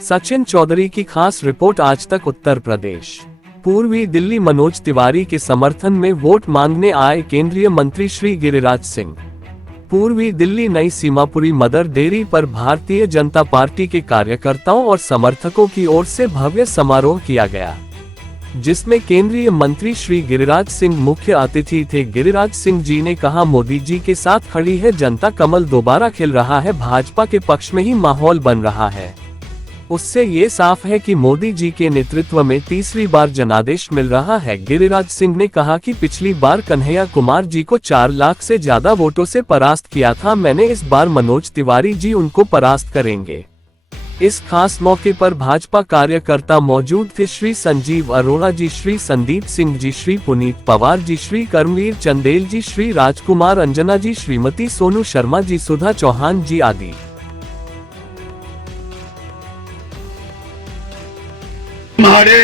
सचिन चौधरी की खास रिपोर्ट आज तक उत्तर प्रदेश। पूर्वी दिल्ली मनोज तिवारी के समर्थन में वोट मांगने आए केंद्रीय मंत्री श्री गिरिराज सिंह। पूर्वी दिल्ली नई सीमापुरी मदर डेयरी पर भारतीय जनता पार्टी के कार्यकर्ताओं और समर्थकों की ओर से भव्य समारोह किया गया, जिसमें केंद्रीय मंत्री श्री गिरिराज सिंह मुख्य अतिथि थे। गिरिराज सिंह जी ने कहा, मोदी जी के साथ खड़ी है जनता, कमल दोबारा खिल रहा है, भाजपा के पक्ष में ही माहौल बन रहा है। उससे ये साफ है कि मोदी जी के नेतृत्व में तीसरी बार जनादेश मिल रहा है। गिरिराज सिंह ने कहा कि पिछली बार कन्हैया कुमार जी को 4 लाख से ज्यादा वोटों से परास्त किया था मैंने, इस बार मनोज तिवारी जी उनको परास्त करेंगे। इस खास मौके पर भाजपा कार्यकर्ता मौजूद थे। श्री संजीव अरोड़ा जी, श्री संदीप सिंह जी, श्री पुनीत पवार जी, श्री कर्मवीर चंदेल जी, श्री राजकुमार अंजना जी, श्रीमती सोनू शर्मा जी, सुधा चौहान जी आदि। तुम्हारे,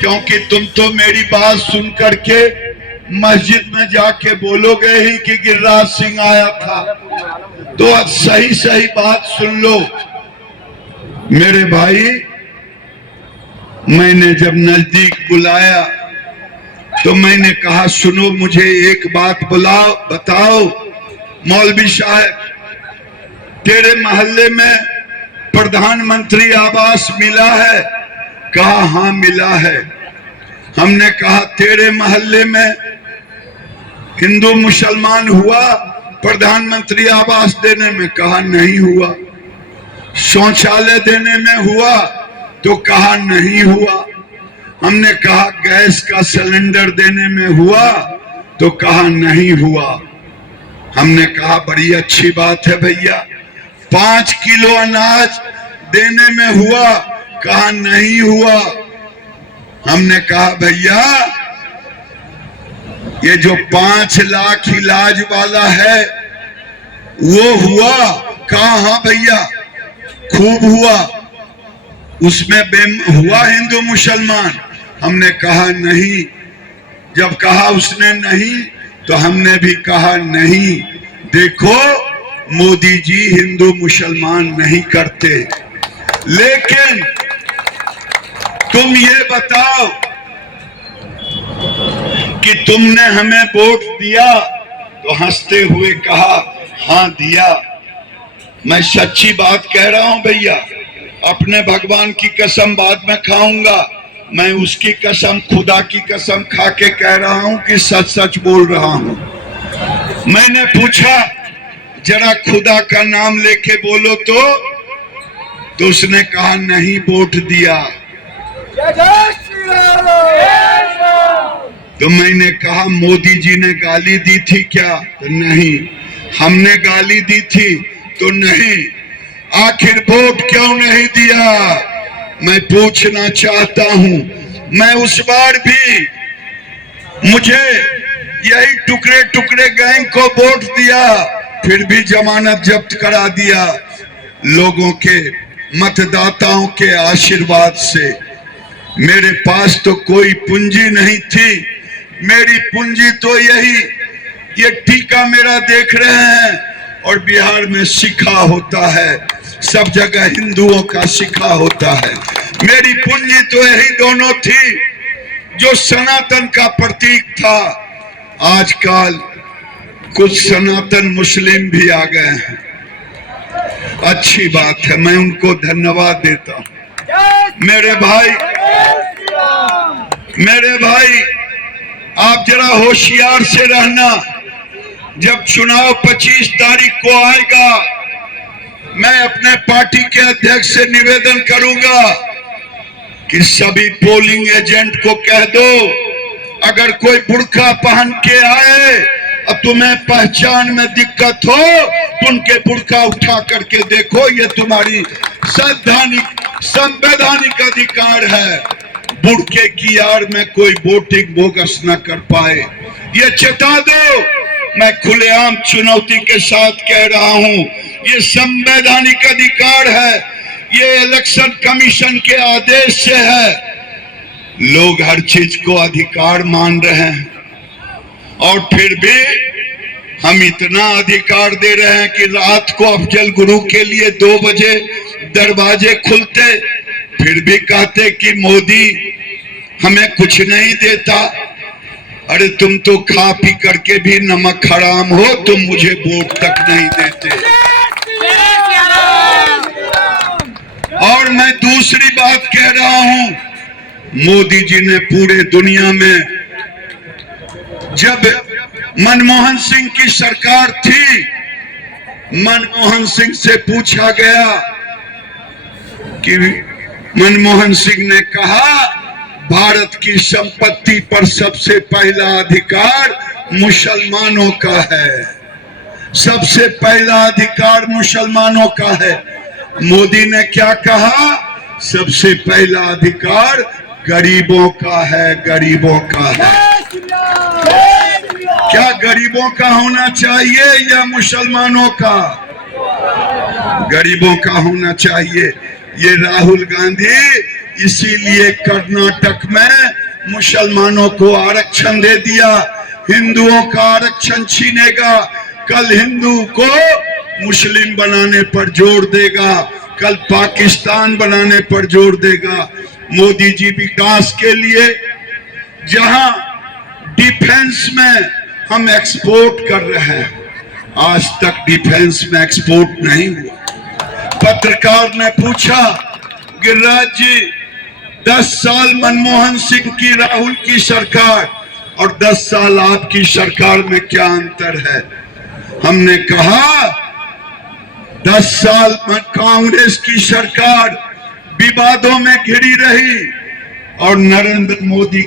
क्योंकि तुम तो मेरी बात सुन करके मस्जिद में जाके बोलोगे ही कि गिरिराज सिंह आया था, तो अब सही सही बात सुन लो मेरे भाई। मैंने जब नजदीक बुलाया तो मैंने कहा, सुनो मुझे एक बात बताओ मौलवी साहब, तेरे मोहल्ले में प्रधानमंत्री आवास मिला है? कहा हाँ मिला है। हमने कहा तेरे मोहल्ले में हिंदू मुसलमान हुआ प्रधानमंत्री आवास देने में? कहा नहीं हुआ। शौचालय देने में हुआ? तो कहा नहीं हुआ। हमने कहा गैस का सिलेंडर देने में हुआ? तो कहा नहीं हुआ। हमने कहा बड़ी अच्छी बात है भैया। 5 किलो अनाज देने में हुआ? कहा नहीं हुआ। हमने कहा भैया ये जो 5 लाख इलाज वाला है वो हुआ? कहा हाँ भैया खूब हुआ। उसमें हुआ हिंदू मुसलमान? हमने कहा नहीं। जब कहा उसने नहीं तो हमने भी कहा नहीं। देखो मोदी जी हिंदू मुसलमान नहीं करते। लेकिन तुम ये बताओ कि तुमने हमें वोट दिया? तो हंसते हुए कहा हाँ दिया। मैं सच्ची बात कह रहा हूं भैया, अपने भगवान की कसम बाद में खाऊंगा। मैं उसकी कसम, खुदा की कसम खा के कह रहा हूं कि सच सच बोल रहा हूं। मैंने पूछा जरा खुदा का नाम लेके बोलो तो उसने कहा नहीं वोट दिया। तो मैंने कहा मोदी जी ने गाली दी थी क्या? तो नहीं। हमने गाली दी थी? तो नहीं। आखिर वोट क्यों नहीं दिया? मैं पूछना चाहता हूं। मैं उस बार भी, मुझे यही टुकड़े टुकड़े गैंग को वोट दिया, फिर भी जमानत जब्त करा दिया। लोगों के, मतदाताओं के आशीर्वाद से। मेरे पास तो कोई पूंजी नहीं थी। मेरी पूंजी तो यही, ये टीका मेरा देख रहे हैं, और बिहार में सिक्का होता है, सब जगह हिंदुओं का सिक्का होता है। मेरी पूंजी तो यही दोनों थी जो सनातन का प्रतीक था। आजकल कुछ सनातन मुस्लिम भी आ गए हैं, अच्छी बात है, मैं उनको धन्यवाद देता हूं। मेरे भाई आप जरा होशियार से रहना। जब चुनाव 25 तारीख को आएगा, मैं अपने पार्टी के अध्यक्ष से निवेदन करूंगा कि सभी पोलिंग एजेंट को कह दो, अगर कोई बुर्का पहन के आए और तुम्हें पहचान में दिक्कत हो तो उनके बुर्का उठा करके देखो। ये तुम्हारी संवैधानिक अधिकार है। बुर्के की आड़ में कोई वोटिंग बोगस न कर पाए, ये चेता दो। मैं खुलेआम चुनौती के साथ कह रहा हूं, ये संवैधानिक अधिकार है, ये इलेक्शन कमीशन के आदेश से है। लोग हर चीज को अधिकार मान रहे हैं, और फिर भी हम इतना अधिकार दे रहे हैं कि रात को अफजल गुरु के लिए 2 बजे दरवाजे खुलते, फिर भी कहते कि मोदी हमें कुछ नहीं देता। अरे तुम तो खा पी करके भी नमक हराम हो, तुम मुझे वोट तक नहीं देते। और मैं दूसरी बात कह रहा हूं, मोदी जी ने पूरे दुनिया में, जब मनमोहन सिंह की सरकार थी, मनमोहन सिंह से पूछा गया कि मनमोहन सिंह ने कहा भारत की संपत्ति पर सबसे पहला अधिकार मुसलमानों का है, सबसे पहला अधिकार मुसलमानों का है। मोदी ने क्या कहा? सबसे पहला अधिकार गरीबों का है, गरीबों का है। क्या गरीबों का होना चाहिए या मुसलमानों का? गरीबों का होना चाहिए। ये राहुल गांधी इसीलिए कर्नाटक में मुसलमानों को आरक्षण दे दिया, हिंदुओं का आरक्षण छीनेगा, कल हिंदू को मुस्लिम बनाने पर जोर देगा, कल पाकिस्तान बनाने पर जोर देगा। मोदी जी विकास के लिए, जहां डिफेंस में हम एक्सपोर्ट कर रहे हैं, आज तक डिफेंस में एक्सपोर्ट नहीं हुआ। पत्रकार ने पूछा, गिरिराज जी 10 साल मनमोहन सिंह की, राहुल की सरकार और 10 साल आपकी सरकार में क्या अंतर है? हमने कहा 10 साल में कांग्रेस की सरकार विवादों में घिरी रही और नरेंद्र मोदी